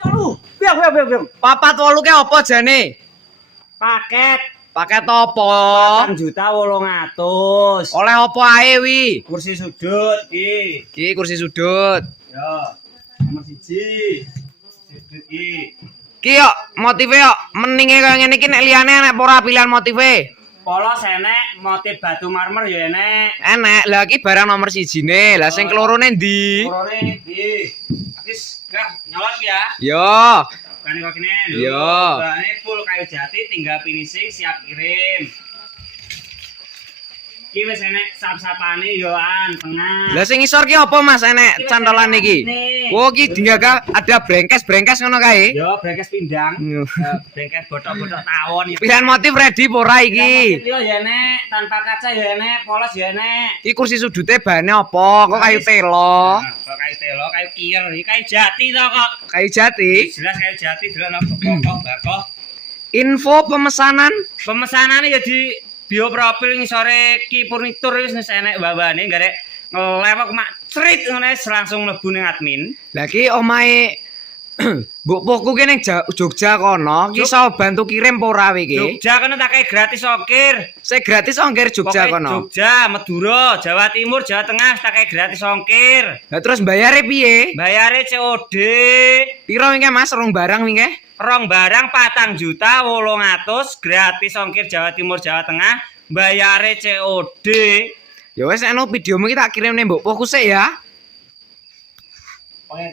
Piye. Papat wolu ke apa jane? Paket Paket apa? 4.800.000. Oleh apa ae wi? Kursi sudut iki. Ki kursi sudut. Ya. Nomor 1. Sudut iki. Ki yo motive yo meninge kaya ngene iki nek liyane enek apa ora pilihan motive? Polos enek, motif batu marmer ya enek. Enek. Lah iki barang nomor 1-ne. Lah sing kelorone ndi? Korone iki. Wis, nyolot ya. Yo. Kan kok kene lho. Iya. Bahannya full kayu jati, tinggal finishing siap kirim. Iki wis enek sap-sapane yoan tengah. Lah sing ngisor ki apa Mas enek cantolan iki? Oh ki digaga ada brengkes ngono kae. Yo brengkes pindang. Brengkes botok-botok tawon. Pilihan motif ready apa ora iki? Yo ya enek, tanpa kaca ya enek, polos ya enek. Iki kursi sudute bahane apa? Kok kayu telo? Kok kayu telo, kayu kier, iki kayu jati to kok. Kayu jati. Jelas kayu jati, delok kokoh bakoh. Info pemesanan Pemesanane ya di bio profil ngisore Ki Furnitur wis enek babane garek ngelewek mak crit ngene langsung mlebu ning admin. Lah ki omahe Mbok Poku ki ning Jogja kono, ki iso bantu kirim apa ora iki? Jogja kono tak kei gratis ongkir. Sik gratis ongkir Jogja Pokoknya kono. Jogja, Madura, Jawa Timur, Jawa Tengah tak kei gratis ongkir. Lah terus bayare piye? Bayare COD. Piro wingi Mas rong barang wingi? Rong barang 4.800.000 gratis ongkir Jawa Timur, Jawa Tengah. Bayare COD. Ya wis nek videomu iki tak kirim ning Mbok Poku sik ya. Oh ya,